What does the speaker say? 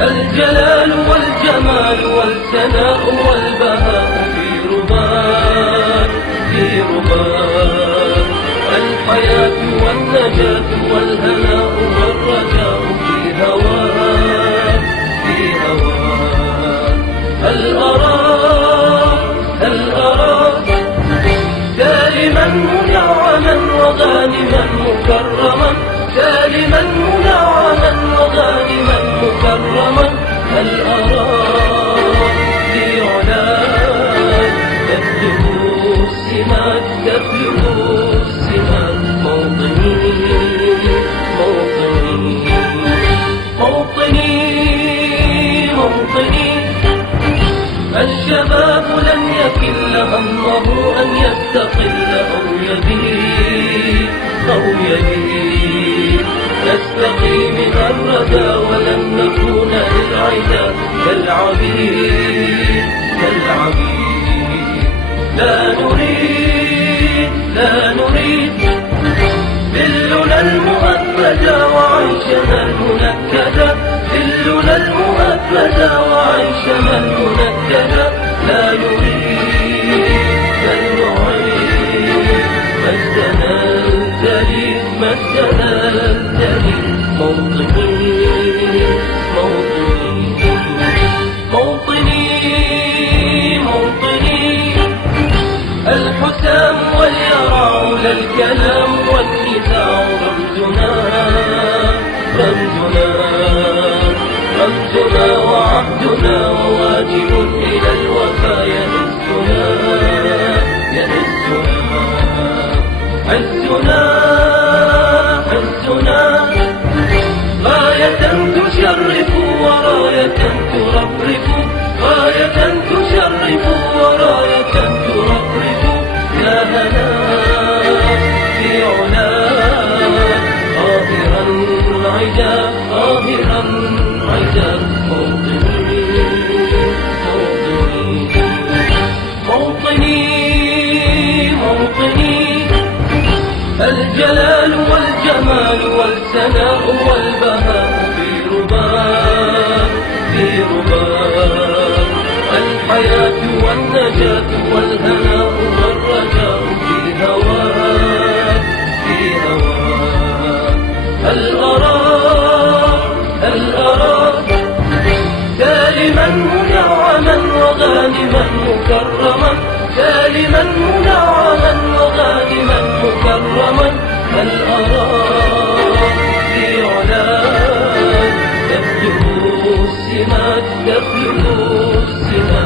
الجلال والجمال والثناء والبهاء في رباك في رباك، الحياة والنجاة والهناء والرجاء في هواك في هواك. هل أراك سالما منعما وغانما مكرما، سالما منعما وغانما مكرما. هل أراك في علاك تبلغ السمات تبلغ السمات. موطني موطني موطني موطني، الشباب لن يكل همه أن يستقل أو يبيد، نستقي من الردى ولن نكون للعدا كالعبيد كالعبيد. لا نريد ذلنا المؤبدا وعيشنا المنكدا، ذلنا المؤبدا وعيشنا المنكدا. لا نريد بل نعيد مجدنا الجليل مجدنا الجليل. موطني موطني موطني موطني، الحسام واليرع للكلام والنزاع رمزنا رمزنا رمزنا وعهدنا وواجب إلى الوفا يهزنا يهزنا. عزنا عزنا غاية تشرف وراية ترفرف، غاية تشرف وراية ترفرف. لا هنا في علاك ظاهرا عجاب ظاهرا عجاب. موطني موطني موطني موطني، الجلال والجمال والثناء والبهاء في رباك في رباك، الحياة والنجاة والهناء والرجاء في هواك في هواك. هل أراك سالما منعما وغانما مكرما، سالما منعما وغانما مكرما. هل أراك في علاك تبلغ السمات تبلغ السمات.